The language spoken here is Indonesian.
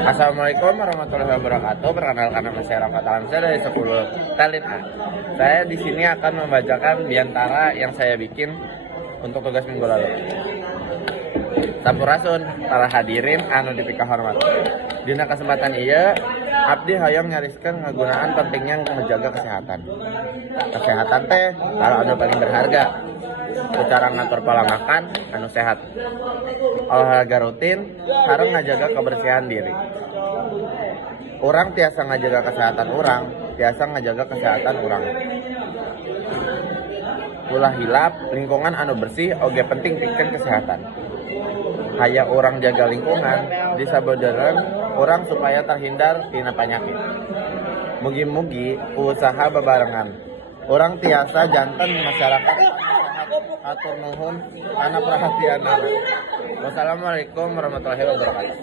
Assalamualaikum warahmatullahi wabarakatuh. Perkenalkan, nama saya Rafa Talamsyah dari 10 Talent A. Saya di sini akan membacakan diantara yang saya bikin untuk tugas minggu lalu. Sampurasun para hadirin anu dipika hormat. Dina kesempatan iya, abdi hayang nyariskan ngagunaan pentingnya menjaga kesehatan. Kesehatan teh kalau anu paling berharga. Cara ngatur pola makan anu sehat, olahraga rutin, sareng ngajaga kebersihan diri. Orang tiasa ngajaga kesehatan orang, tiasa ngajaga kesehatan orang. Ulah hilap, lingkungan anu bersih oge penting pikeun kesehatan. Haya orang jaga lingkungan, disabeureun orang supaya terhindar tina penyakit. Mugi-mugi usaha bebarengan. Orang tiasa janten masyarakat atur nuhun karena perhatian. Wassalamualaikum warahmatullahi wabarakatuh.